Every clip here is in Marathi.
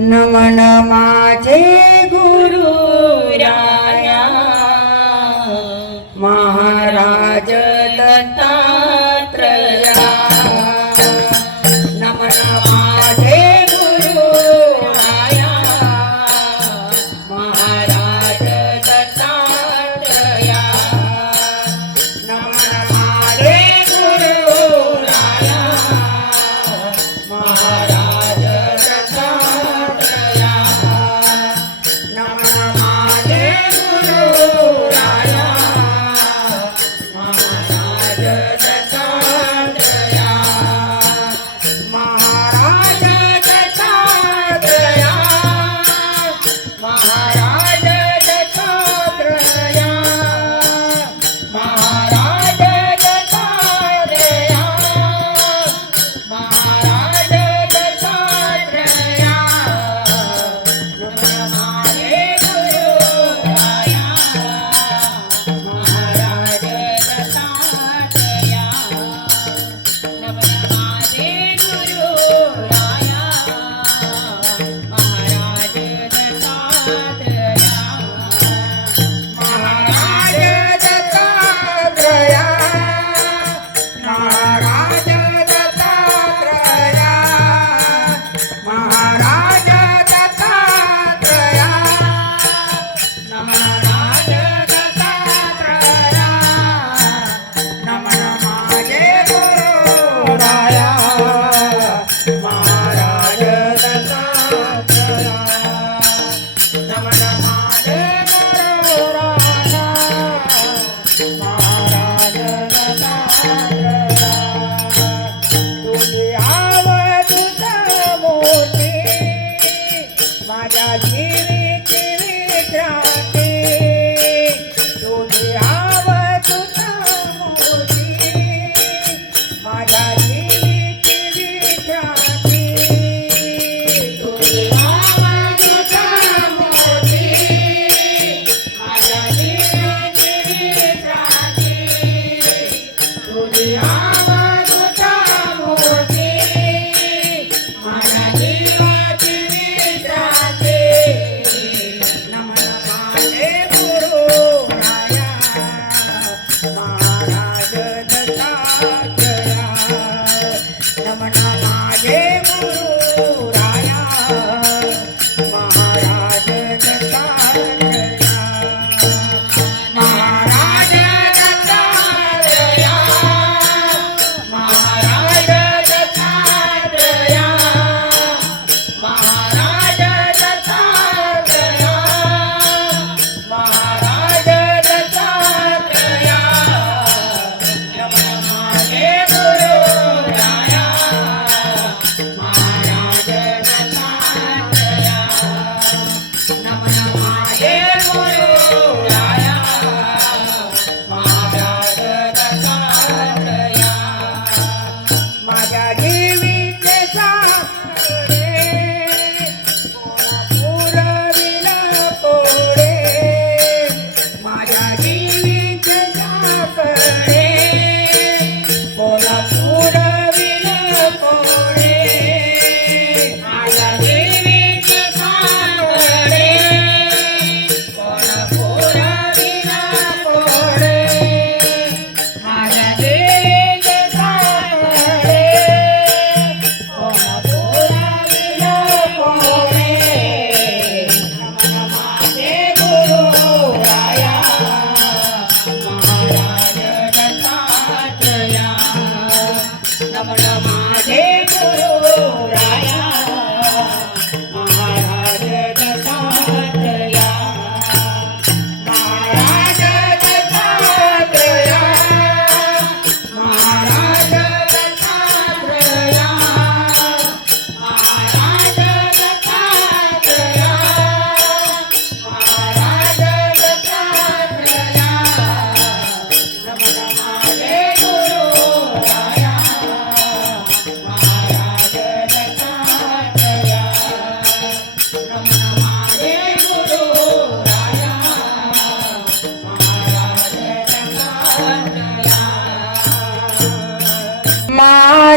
नमन माझे गुरु राया।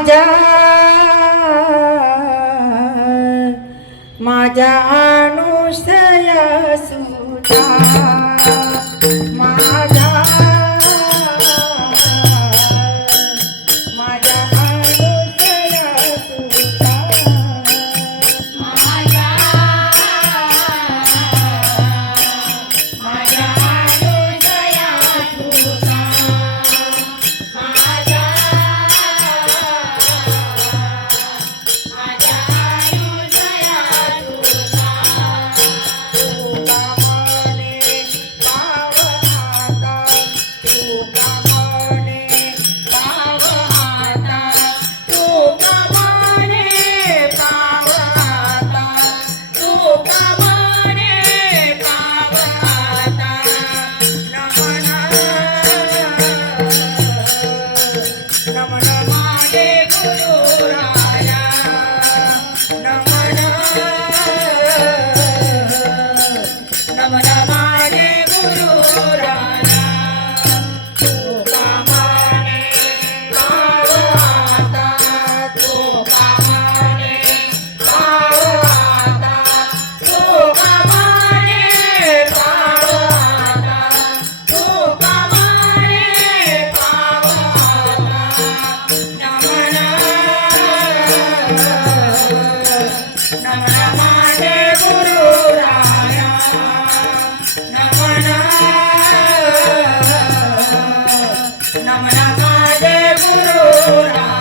माझ्या माझ्या अनुसया सुता i